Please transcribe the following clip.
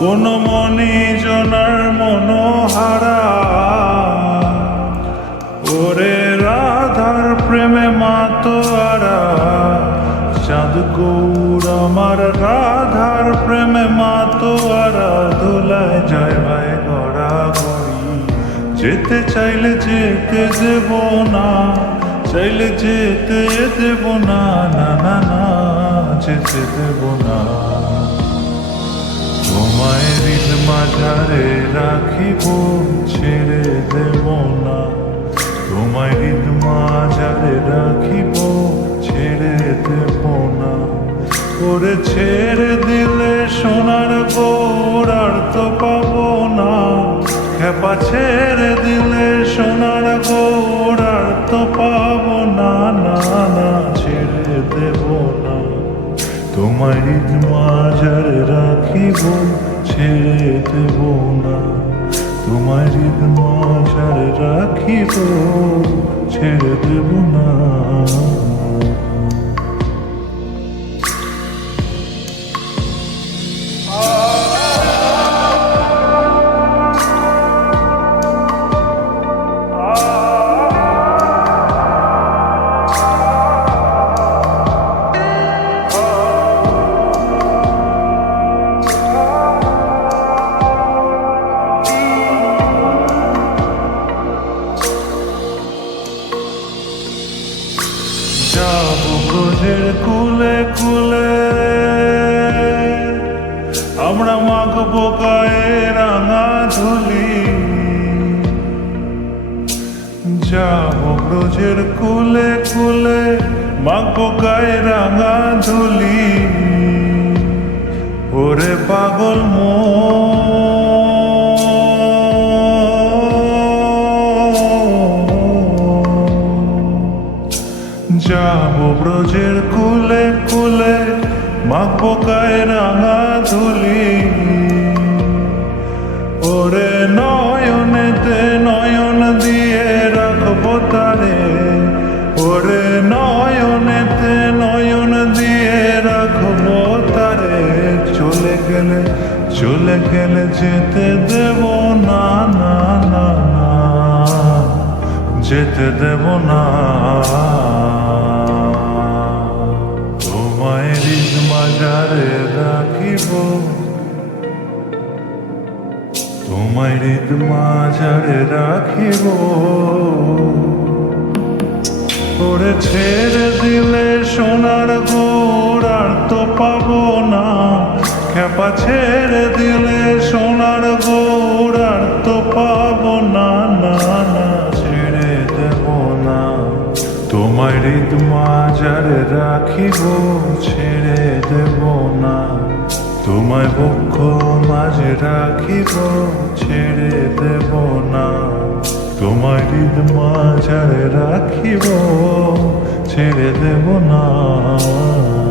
কোন মনি জনার মনোহারা, ওরে রাধার প্রেমে মাতোয়ারা। চাঁদ গৌর আমার রাধার প্রেমে মাতোয়ারা, দোলায় যায় ভাই গড়া গড়ি। যেতে চাইলে যেতে দেব না, চাইলে যেতে দেব না, না না না যেতে দেব না। তোমায় হৃদ মাঝারে রাখিব, ছেড়ে দেব না। তোমায় হৃদ মাঝারে রাখিব, ছেড়ে দেব না। ওরে ছেড়ে দিলে সোনার গৌর আর তো পাবো না। খেপা ছেড়ে দিলে সোনার গৌর আর তো পাবো না, না না ছেড়ে দেব না। তোমায় হৃদ মাঝারে রাখিব, ছেড়ে দেব না। তোমায় হৃদ মাঝারে রাখিব, ছেড়ে দেব না। যাবো ব্রজের কুলে কুলে, আমরা মাখবো গায়ে রাঙা ধুলি। যাবো ব্রজের কুলে কুলে, মাখবো গায়ে রাঙা ধুলি। ওরে পাগল যাবো ব্রজের কুলে কুলে, মাখবো গায়ে রাঙা ধুলি। ওরে নয়নেতে নয়ন দিয়ে রাখবো তারে, ওরে নয়নেতে নয়ন দিয়ে রাখবো তারে। চলে গেলে যেতে দেব না, না না না যেতে দেব না। তোমায় হৃদ মাঝারে রাখিব, তোমায় হৃদ মাঝারে রাখিব। ওরে ছেড়ে দিলে সোনার গৌর আর তো পাবো না। খেপা ছেড়ে দিলে সোনার গৌর আর তো পাবো না, না না ছেড়ে দেব না। তোমায় হৃদ মাঝারে রাখিব, ছেড়ে দেব না। তোমায় বক্ষ মাঝে রাখিব, ছেড়ে দেব না। তোমায় হৃদ মাঝারে রাখিব, ছেড়ে দেব না।